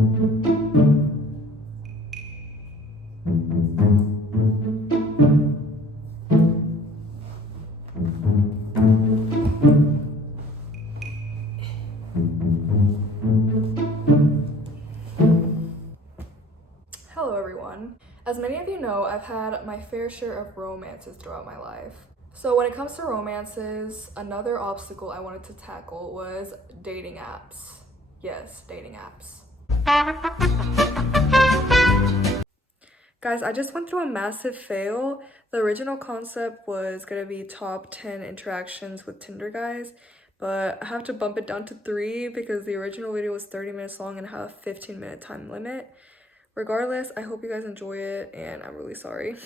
Hello everyone. As many of you know, I've had my fair share of romances throughout my life. So when it comes to romances, another obstacle I wanted to tackle was dating apps. Yes, dating apps. Guys, I just went through a massive fail. The original concept was gonna be top 10 interactions with Tinder guys, but I have to bump it down to 3 because the original video was 30 minutes long and I have a 15-minute time limit. Regardless, I hope you guys enjoy it, and I'm really sorry.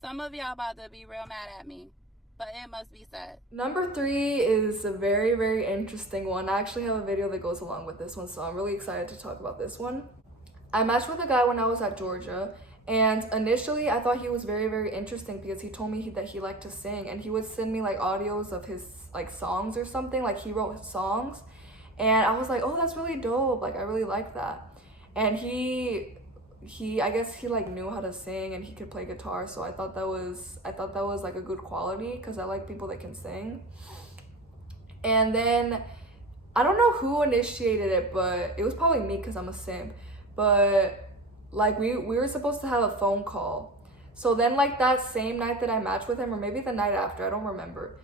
Some of y'all about to be real mad at me, but it must be said. Number 3 is a very, very interesting one. I actually have a video that goes along with this one, so I'm really excited to talk about this one. I matched with a guy when I was at Georgia, and initially I thought he was very, very interesting because he told me that he liked to sing, and he would send me like audios of his like songs or something, like he wrote songs, and I was like, oh, that's really dope, like I really like that. And I guess he like knew how to sing and he could play guitar, so I thought that was like a good quality because I like people that can sing. And then I don't know who initiated it, but it was probably me because I'm a simp. But like we were supposed to have a phone call. So then like that same night that I matched with him, or maybe the night after, I don't remember.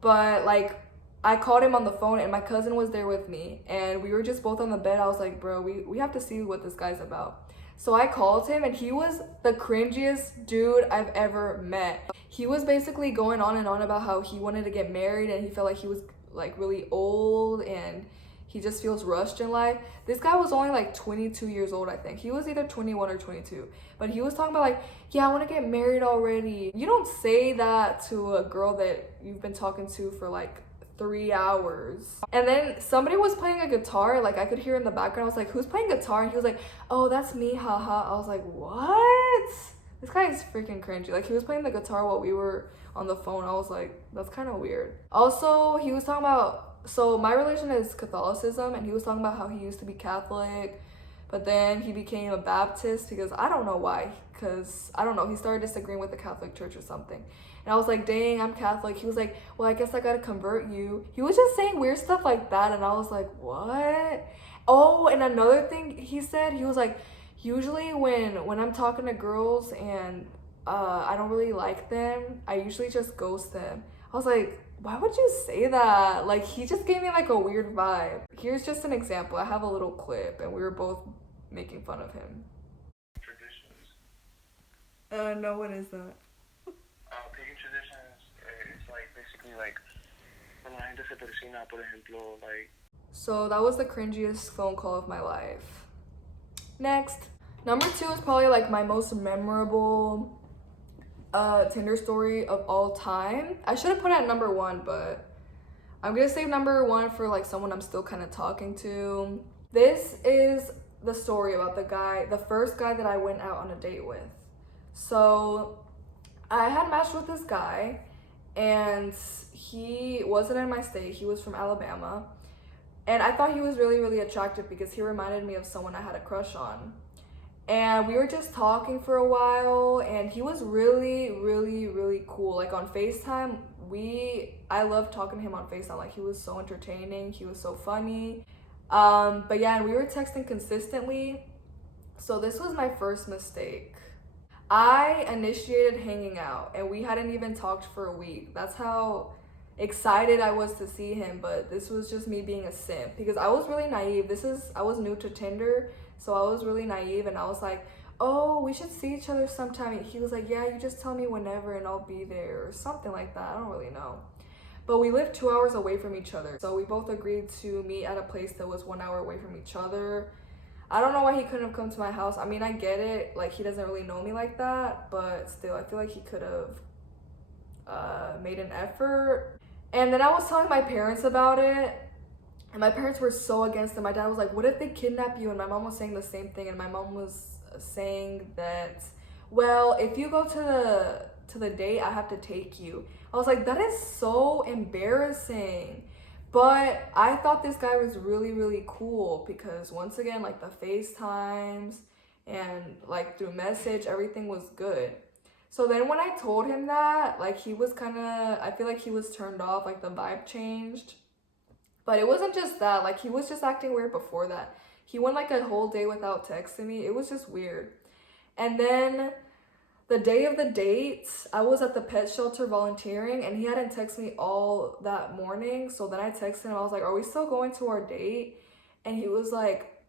But like I called him on the phone and my cousin was there with me and we were just both on the bed. I was like, bro, we have to see what this guy's about. So I called him and he was the cringiest dude I've ever met. He was basically going on and on about how he wanted to get married and he felt like he was like really old and he just feels rushed in life. This guy was only like 22 years old, I think. He was either 21 or 22. But he was talking about like, yeah, I want to get married already. You don't say that to a girl that you've been talking to for like 3 hours. And then somebody was playing a guitar, like I could hear in the background. I was like, who's playing guitar? And he was like, oh, that's me, haha. I was like, what? This guy is freaking cringy. Like he was playing the guitar while we were on the phone. I was like, that's kind of weird. Also, he was talking about, so my religion is Catholicism, and he was talking about how he used to be Catholic, but then he became a Baptist because I don't know why, because I don't know, he started disagreeing with the Catholic Church or something. And I was like, dang, I'm Catholic. He was like, well, I guess I gotta convert you. He was just saying weird stuff like that, and I was like, what? Oh, and another thing he said, he was like, usually when I'm talking to girls and I don't really like them, I usually just ghost them. I was like, why would you say that? Like, he just gave me like a weird vibe. Here's just an example. I have a little clip and we were both making fun of him. Traditions. No, what is that? Pagan traditions, it's like basically like cuando la gente se persina, por ejemplo, like. So that was the cringiest phone call of my life. Next. Number 2 is probably like my most memorable Tinder story of all time. I should have put it at number 1, but I'm gonna save number 1 for like someone I'm still kind of talking to. This is the story about the first guy that I went out on a date with. So I had matched with this guy and he wasn't in my state. He was from Alabama. And I thought he was really, really attractive because he reminded me of someone I had a crush on. And we were just talking for a while and he was really, really, really cool. Like on FaceTime, I loved talking to him on FaceTime. Like he was so entertaining, he was so funny. But yeah, and we were texting consistently. So this was my first mistake. I initiated hanging out and we hadn't even talked for a week. That's how excited I was to see him, but this was just me being a simp because I was really naive. I was new to Tinder, so I was really naive and I was like, oh, we should see each other sometime. And he was like, yeah, you just tell me whenever and I'll be there or something like that. I don't really know. But we lived 2 hours away from each other. So we both agreed to meet at a place that was 1 hour away from each other. I don't know why he couldn't have come to my house. I mean, I get it. Like, he doesn't really know me like that. But still, I feel like he could have made an effort. And then I was telling my parents about it. And my parents were so against it. My dad was like, what if they kidnap you? And my mom was saying the same thing. And my mom was saying that, well, if you go to the date, I have to take you. I was like, that is so embarrassing. But I thought this guy was really, really cool because once again, like the FaceTimes and like through message, everything was good. So then when I told him that, like he was kind of, I feel like he was turned off, like the vibe changed. But it wasn't just that, like he was just acting weird before that. He went like a whole day without texting me. It was just weird. And then the day of the date, I was at the pet shelter volunteering and he hadn't texted me all that morning. So then I texted him, I was like, "Are we still going to our date?" And he was like,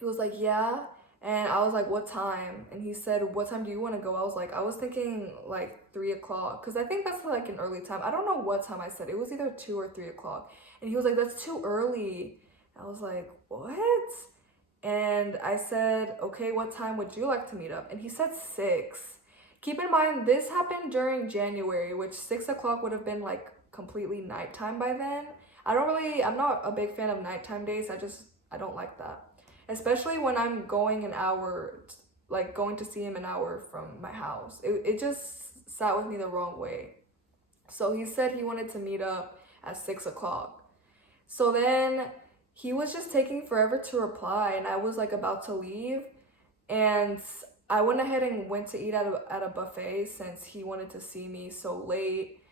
"Yeah." And I was like, "What time?" And he said, "What time do you want to go?" I was like, I was thinking like 3 o'clock. Because I think that's like an early time. I don't know what time I said. It was either 2 or 3 o'clock. And he was like, "That's too early." I was like, "What?" And I said, "Okay, what time would you like to meet up?" And he said 6. Keep in mind, this happened during January, which 6 o'clock would have been like completely nighttime by then. I'm not a big fan of nighttime dates. I don't like that. Especially when I'm going an hour, like going to see him an hour from my house. It just sat with me the wrong way. So he said he wanted to meet up at 6 o'clock. So then he was just taking forever to reply, and I was like about to leave, and I went ahead and went to eat at a buffet since he wanted to see me so late.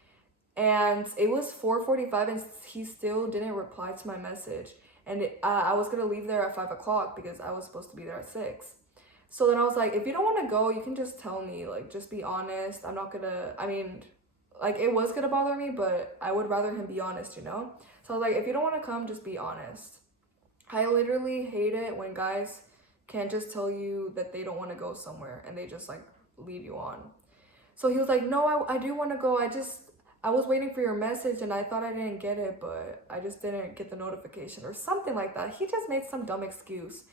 And it was 4:45, and he still didn't reply to my message. And I was gonna leave there at 5 o'clock because I was supposed to be there at 6. So then I was like, if you don't want to go, you can just tell me. Like, just be honest. I'm not gonna. I mean, like it was gonna bother me, but I would rather him be honest, you know. So I was like, if you don't want to come, just be honest. I literally hate it when guys can't just tell you that they don't want to go somewhere and they just like lead you on. So he was like, "No, I do want to go. I was waiting for your message and I thought I didn't get it, but I just didn't get the notification," or something like that. He just made some dumb excuse.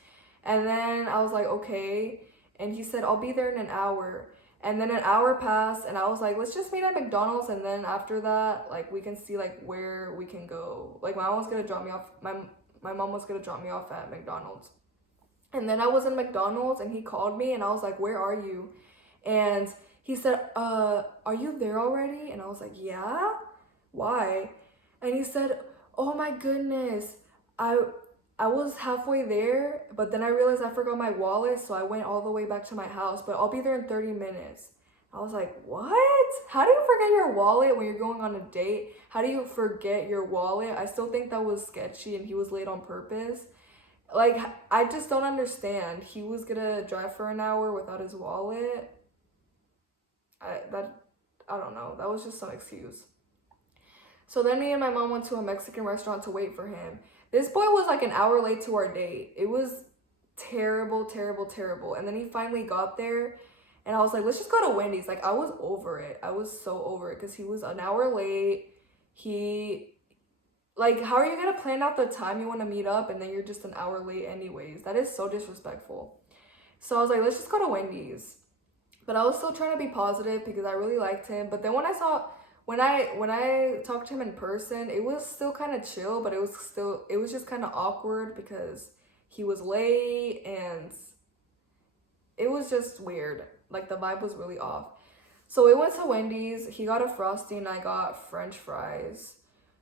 And then I was like, "Okay." And he said, "I'll be there in an hour." And then an hour passed and I was like, "Let's just meet at McDonald's, and then after that, like we can see like where we can go." Like my mom was gonna drop me off my mom was gonna drop me off at McDonald's. And then I was in McDonald's and he called me and I was like, "Where are you?" And he said, "Are you there already?" And I was like, "Yeah, why?" And he said, "Oh my goodness, I I was halfway there, but then I realized I forgot my wallet, so I went all the way back to my house, but I'll be there in 30 minutes." I was like, "What? How do you forget your wallet when you're going on a date? How do you forget your wallet?" I still think that was sketchy and he was late on purpose. Like, I just don't understand. He was gonna drive for an hour without his wallet. I that I don't know. That was just some excuse. So then me and my mom went to a Mexican restaurant to wait for him. This boy was like an hour late to our date. It was terrible, terrible, terrible. And then he finally got there and I was like, "Let's just go to Wendy's." Like I was over it. I was so over it because he was an hour late. He Like, how are you gonna plan out the time you want to meet up and then you're just an hour late anyways? That is so disrespectful. So I was like, "Let's just go to Wendy's." But I was still trying to be positive because I really liked him. But then when I talked to him in person, it was still kind of chill, but it was just kind of awkward because he was late and it was just weird. Like the vibe was really off. So we went to Wendy's. He got a Frosty and I got French fries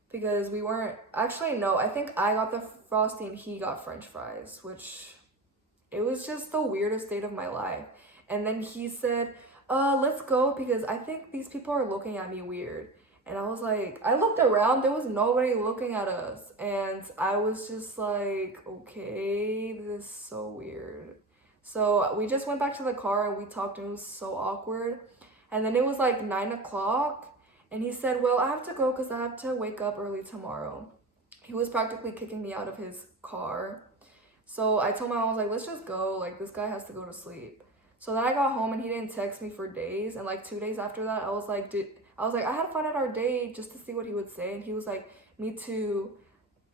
because we weren't actually no, I think I got the Frosty and he got French fries, which it was just the weirdest state of my life. And then he said, "Let's go because I think these people are looking at me weird." And I was like, I looked around, there was nobody looking at us. And I was just like, okay, this is so weird. So we just went back to the car and we talked and it was so awkward. And then it was like 9 o'clock and he said, "Well, I have to go because I have to wake up early tomorrow." He was practically kicking me out of his car. So I told my mom, I was like, "Let's just go. Like, this guy has to go to sleep." So then I got home and he didn't text me for days. And like 2 days after that, I had fun at our date just to see what he would say. And he was like, "Me too."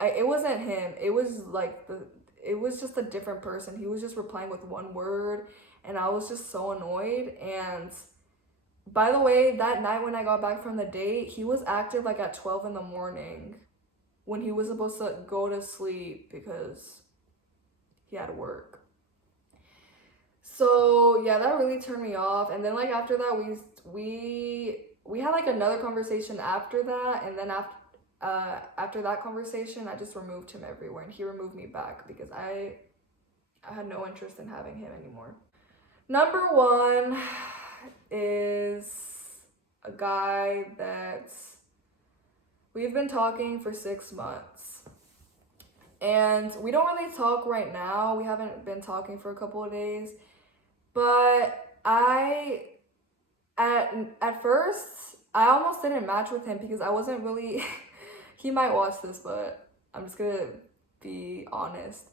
It wasn't him. It was just a different person. He was just replying with one word. And I was just so annoyed. And by the way, that night when I got back from the date, he was active like at 12 in the morning when he was supposed to go to sleep because he had to work. So yeah, that really turned me off. And then like after that, we had like another conversation after that, and then after that conversation, I just removed him everywhere, and he removed me back because I had no interest in having him anymore. Number one is a guy that we've been talking for 6 months. And we don't really talk right now. We haven't been talking for a couple of days. But at first, I almost didn't match with him because I wasn't really, he might watch this, but I'm just gonna be honest.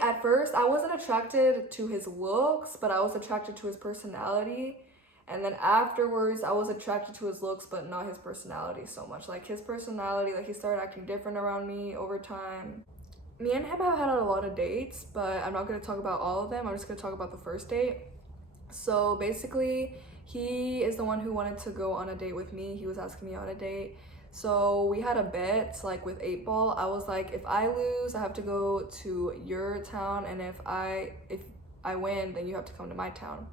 At first, I wasn't attracted to his looks, but I was attracted to his personality. And then afterwards, I was attracted to his looks, but not his personality so much. Like his personality, like he started acting different around me over time. Me and him have had a lot of dates, but I'm not gonna talk about all of them. I'm just gonna talk about the first date. So basically, he is the one who wanted to go on a date with me. He was asking me on a date. So we had a bet, like with 8 Ball. I was like, if I lose, I have to go to your town, and if I win, then you have to come to my town.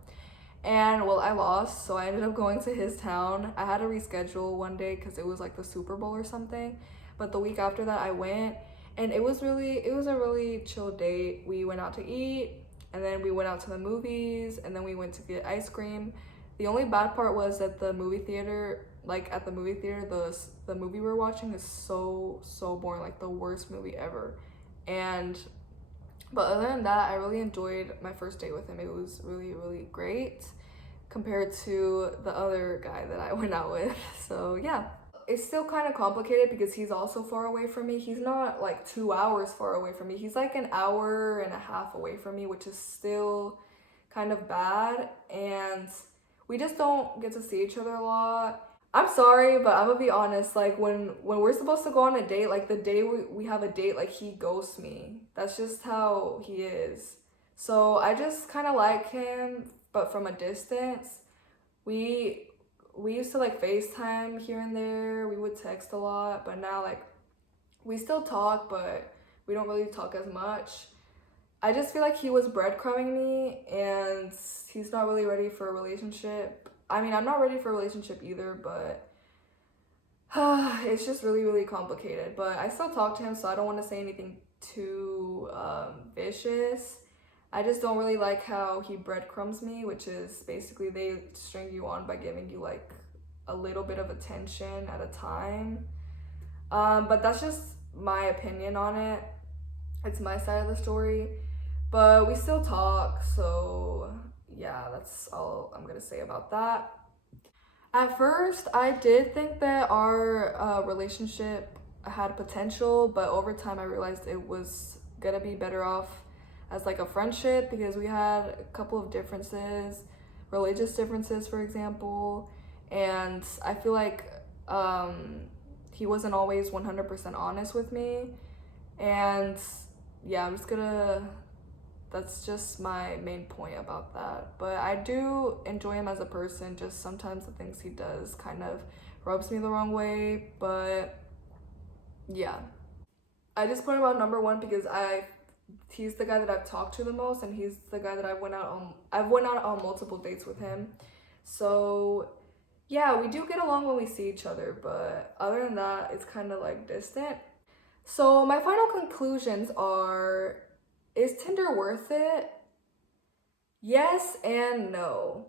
And well, I lost, so I ended up going to his town. I had to reschedule one day because it was like the Super Bowl or something. But the week after that, I went, and it was a really chill date. We went out to eat, and then we went out to the movies, and then we went to get ice cream. The only bad part was that the movie theater, like at the movie theater, the movie we're watching is so boring, like the worst movie ever. But other than that, I really enjoyed my first date with him. It was really great compared to the other guy that I went out with. So yeah, it's still kind of complicated because he's also far away from me. He's not like 2 hours far away from me. He's like an hour and a half away from me, which is still kind of bad. And we just don't get to see each other a lot. I'm sorry, but I'm gonna be honest, like when we're supposed to go on a date, like the day we have a date, like he ghosts me. That's just how he is. So I just kind of like him, but from a distance. We used to like FaceTime here and there. We would text a lot, but now like we still talk, but we don't really talk as much. I just feel like he was breadcrumbing me, and he's not really ready for a relationship. I mean, I'm not ready for a relationship either, but it's just really complicated. But I still talk to him, so I don't want to say anything too vicious. I just don't really like how he breadcrumbs me, which is basically they string you on by giving you like a little bit of attention at a time. But that's just my opinion on it. It's my side of the story. But we still talk, so yeah, that's all I'm gonna say about that. At first, I did think that our relationship had potential, but over time I realized it was gonna be better off as like a friendship because we had a couple of differences, religious differences, for example, and I feel like he wasn't always 100% honest with me, and yeah, that's just my main point about that. But I do enjoy him as a person, just sometimes the things he does kind of rubs me the wrong way, but yeah. I just put him on number one because he's the guy that I've talked to the most, and he's the guy that I've went out on multiple dates with him. So yeah, we do get along when we see each other, but other than that, it's kind of like distant. So my final conclusions are, is Tinder worth it? Yes and no.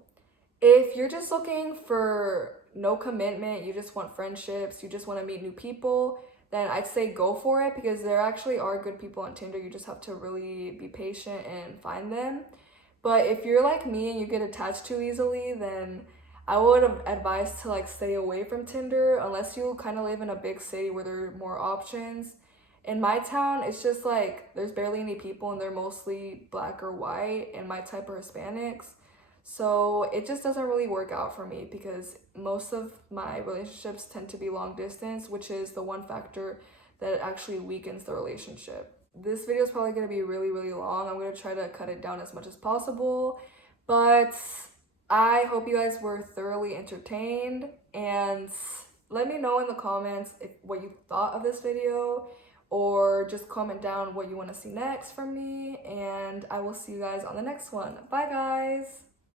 If you're just looking for no commitment, you just want friendships, you just want to meet new people, then I'd say go for it because there actually are good people on Tinder. You just have to really be patient and find them. But if you're like me and you get attached too easily, then I would advise to like stay away from Tinder unless you kind of live in a big city where there are more options. In my town, it's just like there's barely any people and they're mostly black or white, and my type are Hispanics. So it just doesn't really work out for me because most of my relationships tend to be long distance, which is the one factor that actually weakens the relationship. This video is probably going to be really long. I'm going to try to cut it down as much as possible, but I hope you guys were thoroughly entertained, and let me know in the comments what you thought of this video, or just comment down what you want to see next from me, and I will see you guys on the next one. Bye guys!